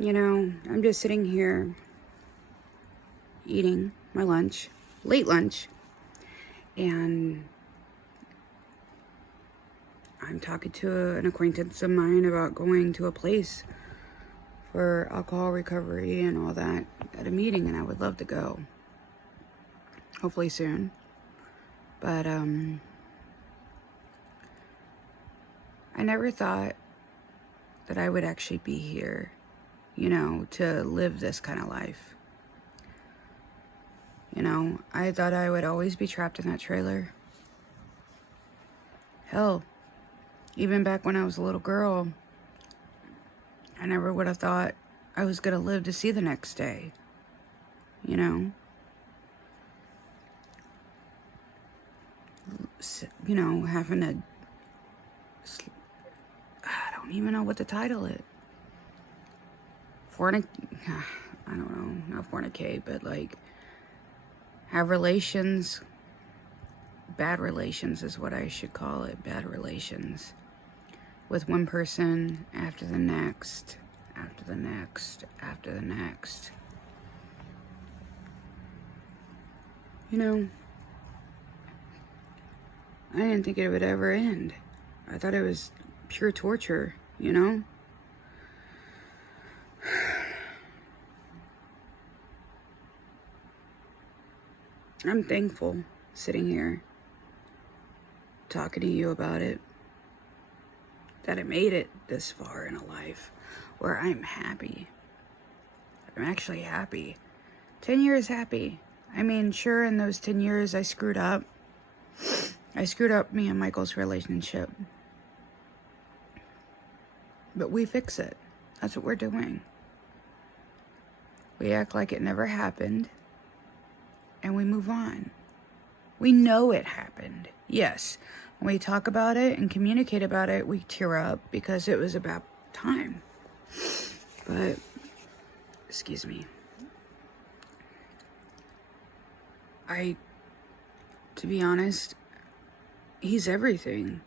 You know, I'm just sitting here eating my lunch, late lunch, and I'm talking to an acquaintance of mine about going to a place for alcohol recovery and all that at a meeting, and I would love to go. Hopefully soon. But I never thought that I would actually be here, you know, to live this kind of life. You know, I thought I would always be trapped in that trailer. Hell, even back when I was a little girl, I never would have thought I was going to live to see the next day. You know? You know, having to... I don't even know what to title it. I don't know, not fornicate, but like... have relations. Bad relations is what I should call it. Bad relations. With one person after the next, after the next, after the next. You know, I didn't think it would ever end. I thought it was pure torture, you know? I'm thankful sitting here talking to you about it, that I made it this far in a life where I'm happy. I'm actually happy. 10 years happy. I mean, sure, in those 10 years I screwed up. I screwed up me and Michael's relationship. But we fix it. That's what we're doing. We act like it never happened. And we move on. We know it happened. Yes. When we talk about it and communicate about it, we tear up because it was about time. But, excuse me. To be honest, he's everything.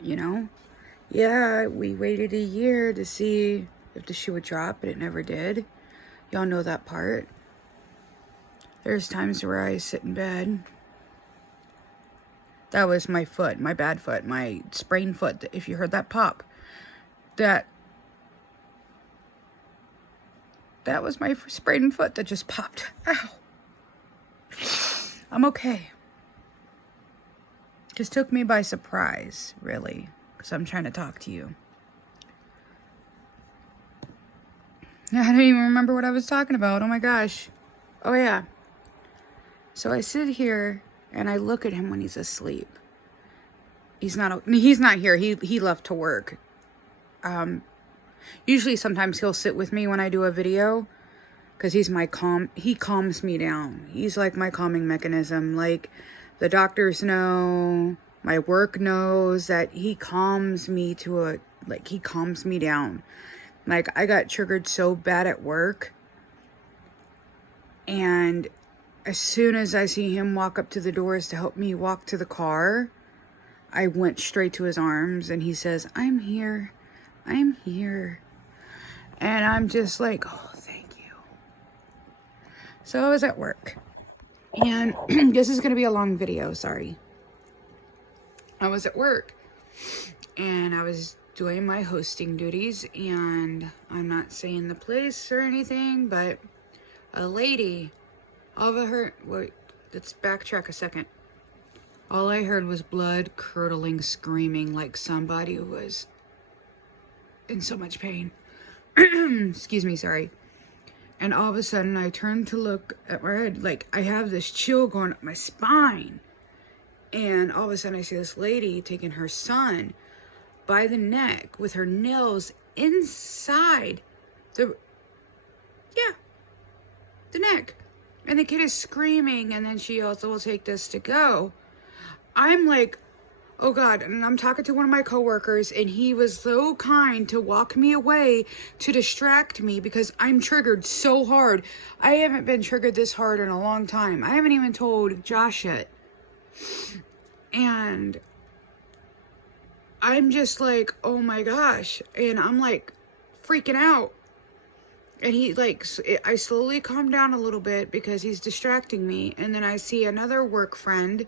You know? Yeah, we waited a year to see if the shoe would drop, but it never did. Y'all know that part. There's times where I sit in bed. That was my foot, my bad foot, my sprained foot. If you heard that pop, that was my sprained foot that just popped. Ow. I'm okay. Just took me by surprise, really, because I'm trying to talk to you. I don't even remember what I was talking about. Oh my gosh. Oh yeah. So I sit here and I look at him when he's asleep. He's not here. He left to work. Usually sometimes he'll sit with me when I do a video because he calms me down. He's like my calming mechanism. Like the doctors know, my work knows that he calms me he calms me down. Like I got triggered so bad at work, and as soon as I see him walk up to the doors to help me walk to the car, I went straight to his arms and he says, I'm here. I'm here. And I'm just like, oh, thank you. So I was at work. And this is going to be a long video, sorry. I was at work and I was doing my hosting duties, and I'm not saying the place or anything, but a lady... wait, let's backtrack a second. All I heard was blood-curdling screaming like somebody was in so much pain. Excuse me, sorry. And all of a sudden, I turned to look at my head, like I have this chill going up my spine. And all of a sudden, I see this lady taking her son by the neck with her nails inside the neck. And the kid is screaming, and then she also will take this to go. I'm like, oh God, and I'm talking to one of my coworkers, and he was so kind to walk me away to distract me because I'm triggered so hard. I haven't been triggered this hard in a long time. I haven't even told Josh yet. And I'm just like, oh my gosh. And I'm like freaking out. And he, like, I slowly calm down a little bit because he's distracting me. And then I see another work friend,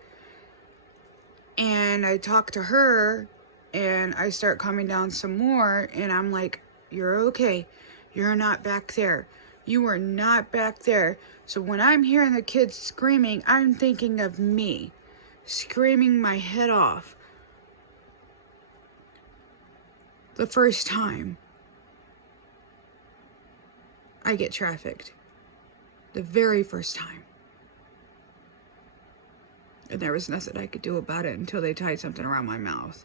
and I talk to her, and I start calming down some more. And I'm like, you're okay. You're not back there. You are not back there. So when I'm hearing the kids screaming, I'm thinking of me screaming my head off the first time I get trafficked. The very first time. And there was nothing I could do about it until they tied something around my mouth.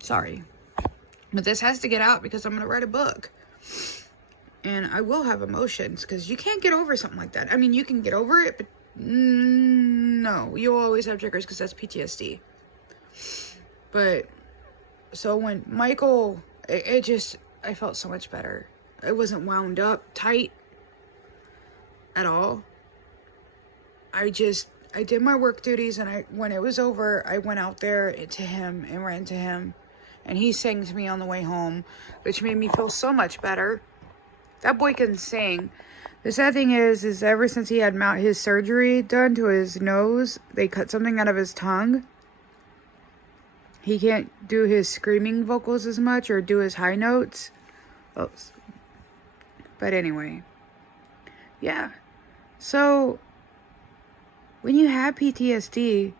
Sorry. But this has to get out because I'm going to write a book. And I will have emotions because you can't get over something like that. I mean, you can get over it, but no. You'll always have triggers because that's PTSD. But, so when Michael, I felt so much better. I wasn't wound up tight at all. I did my work duties, and when it was over, I went out there to him and ran to him. And he sang to me on the way home, which made me feel so much better. That boy can sing. The sad thing is ever since he had his surgery done to his nose, they cut something out of his tongue. He can't do his screaming vocals as much or do his high notes. Oops. But anyway. Yeah. So, when you have PTSD,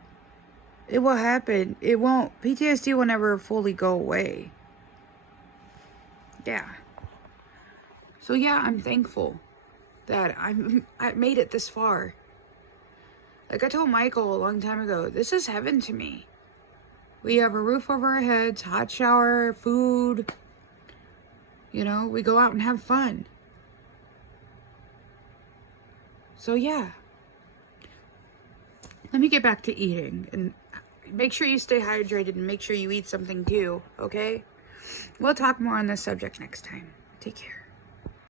it will happen. PTSD will never fully go away. Yeah. So yeah, I'm thankful that I made it this far. Like I told Michael a long time ago, this is heaven to me. We have a roof over our heads, hot shower, food. You know, we go out and have fun. So yeah. Let me get back to eating. And make sure you stay hydrated and make sure you eat something too, okay? We'll talk more on this subject next time. Take care.